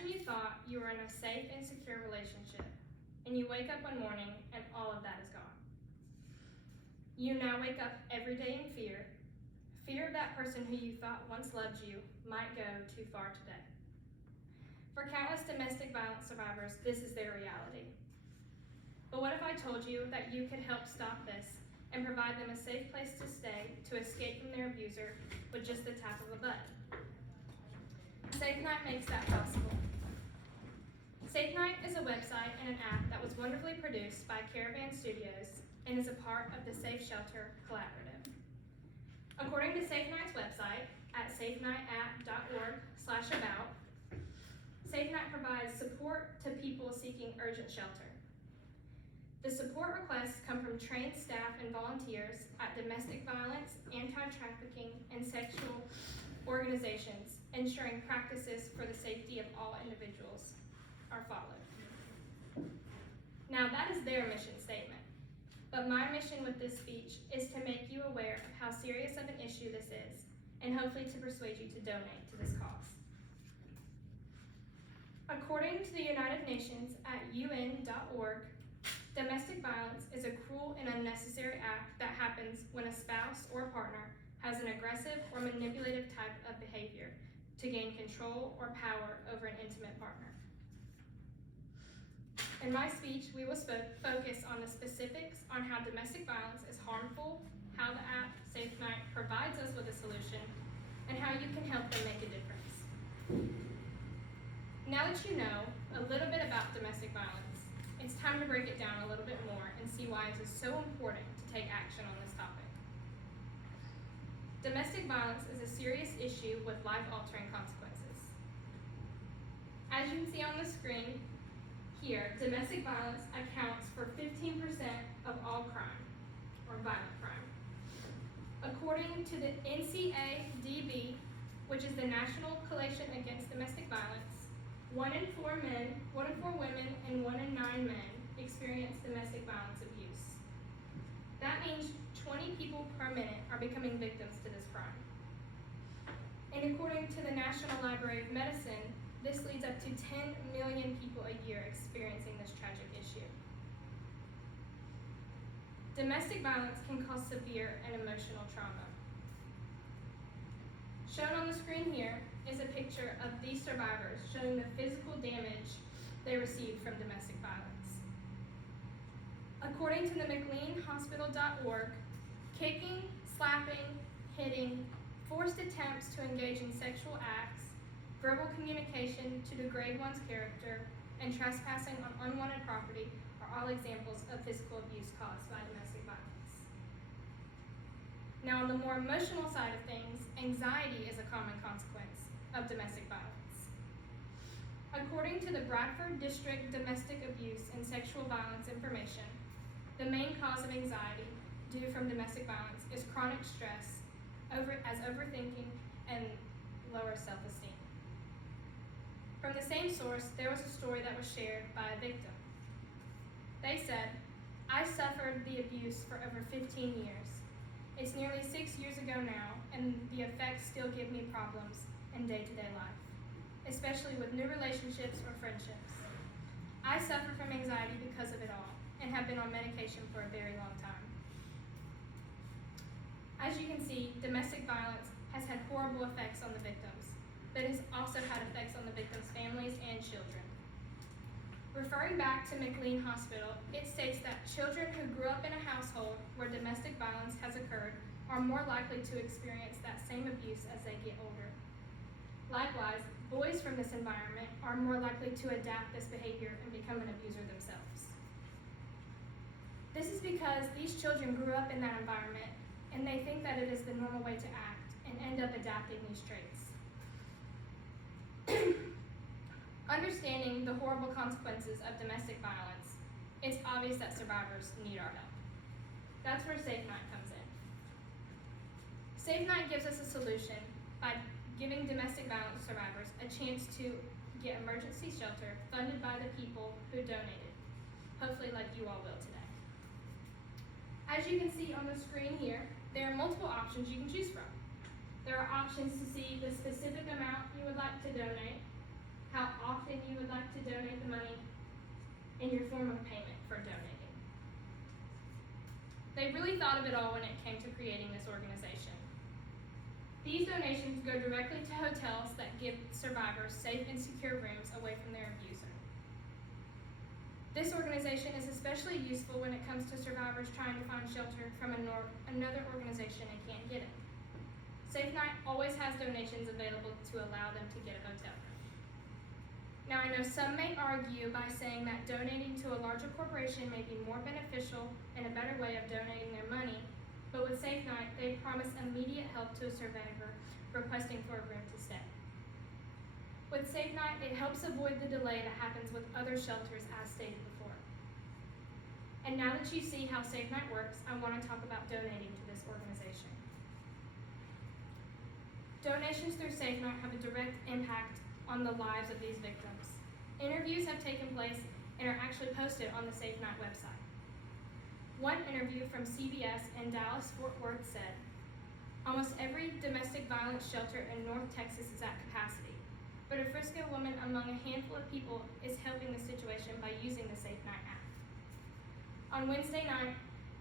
Imagine you thought you were in a safe and secure relationship, and you wake up one morning and all of that is gone. You now wake up every day in fear of that person who you thought once loved you might go too far today. For countless domestic violence survivors, this is their reality. But what if I told you that you could help stop this and provide them a safe place to stay to escape from their abuser with just the tap of a button? Safe Night makes that possible. Safe Night is a website and an app that was wonderfully produced by Caravan Studios and is a part of the Safe Shelter Collaborative. According to Safe Night's website at safenightapp.org/about, Safe Night provides support to people seeking urgent shelter. The support requests come from trained staff and volunteers at domestic violence, anti-trafficking, and sexual organizations, ensuring practices for the safety of all individuals are followed. Now that is their mission statement, but my mission with this speech is to make you aware of how serious of an issue this is, and hopefully to persuade you to donate to this cause. According to the United Nations at UN.org, domestic violence is a cruel and unnecessary act that happens when a spouse or partner has an aggressive or manipulative type of behavior to gain control or power over an intimate partner. In my speech, we will focus on the specifics on how domestic violence is harmful, how the app Safe Night provides us with a solution, and how you can help them make a difference. Now that you know a little bit about domestic violence, it's time to break it down a little bit more and see why it is so important to take action on this topic. Domestic violence is a serious issue with life-altering consequences. As you can see on the screen here, domestic violence accounts for 15% of all crime, or violent crime. According to the NCADB, which is the National Coalition Against Domestic Violence, 1 in 4 women, and 1 in 9 men experience domestic violence abuse. That means 20 people per minute are becoming victims to this crime. And according to the National Library of Medicine, this leads up to 10 million people a year experiencing this tragic issue. Domestic violence can cause severe and emotional trauma. Shown on the screen here is a picture of these survivors showing the physical damage they received from domestic violence. According to the McLeanHospital.org, kicking, slapping, hitting, forced attempts to engage in sexual acts, verbal communication to degrade one's character, and trespassing on unwanted property are all examples of physical abuse caused by domestic violence. Now, on the more emotional side of things, anxiety is a common consequence of domestic violence. According to the Bradford District Domestic Abuse and Sexual Violence Information, the main cause of anxiety due from domestic violence is chronic stress, overthinking, and lower self-esteem. From the same source, there was a story that was shared by a victim. They said, "I suffered the abuse for over 15 years. It's nearly 6 years ago now, and the effects still give me problems in day-to-day life, especially with new relationships or friendships. I suffer from anxiety because of it all, and have been on medication for a very long time." As you can see, domestic violence has had horrible effects on the victims, but has also had effects on the victims' families and children. Referring back to McLean Hospital, it states that children who grew up in a household where domestic violence has occurred are more likely to experience that same abuse as they get older. Likewise, boys from this environment are more likely to adapt this behavior and become an abuser themselves. This is because these children grew up in that environment and they think that it is the normal way to act and end up adapting these traits. Understanding the horrible consequences of domestic violence, it's obvious that survivors need our help. That's where Safe Night comes in. Safe Night gives us a solution by giving domestic violence survivors a chance to get emergency shelter funded by the people who donated, hopefully like you all will today. As you can see on the screen here, there are multiple options you can choose from. There are options to see the specific amount you would like to donate, how often in your form of payment for donating. They really thought of it all when it came to creating this organization. These donations go directly to hotels that give survivors safe and secure rooms away from their abuser. This organization is especially useful when it comes to survivors trying to find shelter from another organization and can't get it. Safe Night always has donations available to allow them to get a hotel room. Now, I know some may argue by saying that donating to a larger corporation may be more beneficial and a better way of donating their money, but with Safe Night, they promise immediate help to a survivor requesting for a room to stay. With Safe Night, it helps avoid the delay that happens with other shelters as stated before. And now that you see how Safe Night works, I want to talk about donating to this organization. Donations through Safe Night have a direct impact on the lives of these victims. Interviews have taken place and are actually posted on the Safe Night website. One interview from CBS in Dallas-Fort Worth said, "Almost every domestic violence shelter in North Texas is at capacity, but a Frisco woman among a handful of people is helping the situation by using the Safe Night app." On Wednesday night,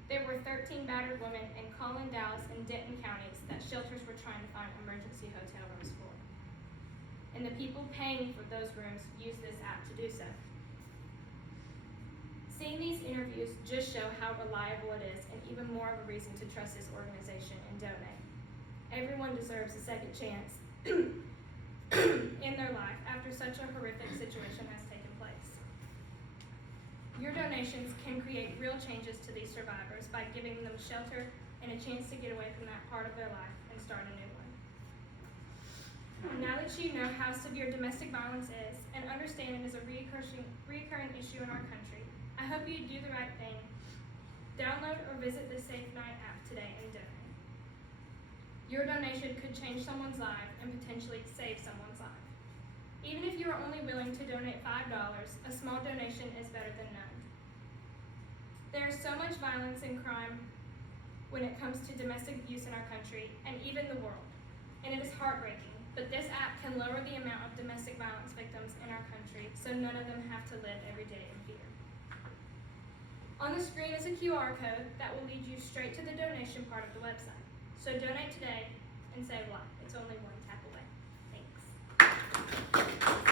there were 13 battered women in Collin, Dallas, and Denton counties that shelters were trying to find emergency hotel rooms for. And the people paying for those rooms used this app to do so. Seeing these interviews just show how reliable it is and even more of a reason to trust this organization and donate. Everyone deserves a second chance in their life after such a horrific situation has taken place. Your donations can create real changes to these survivors by giving them shelter and a chance to get away from that part of their life and start a new one. Now that you know how severe domestic violence is and understand it is a reoccurring issue in our country, I hope you do the right thing. Download or visit the Safe Night app today and donate. Your donation could change someone's life and potentially save someone's life. Even if you are only willing to donate $5, a small donation is better than none. There is so much violence and crime when it comes to domestic abuse in our country and even the world, and it is heartbreaking, but this app can lower the amount of domestic violence victims in our country so none of them have to live every day in fear. On the screen is a QR code that will lead you straight to the donation part of the website. So donate today and save a life. It's only one tap away. Thanks.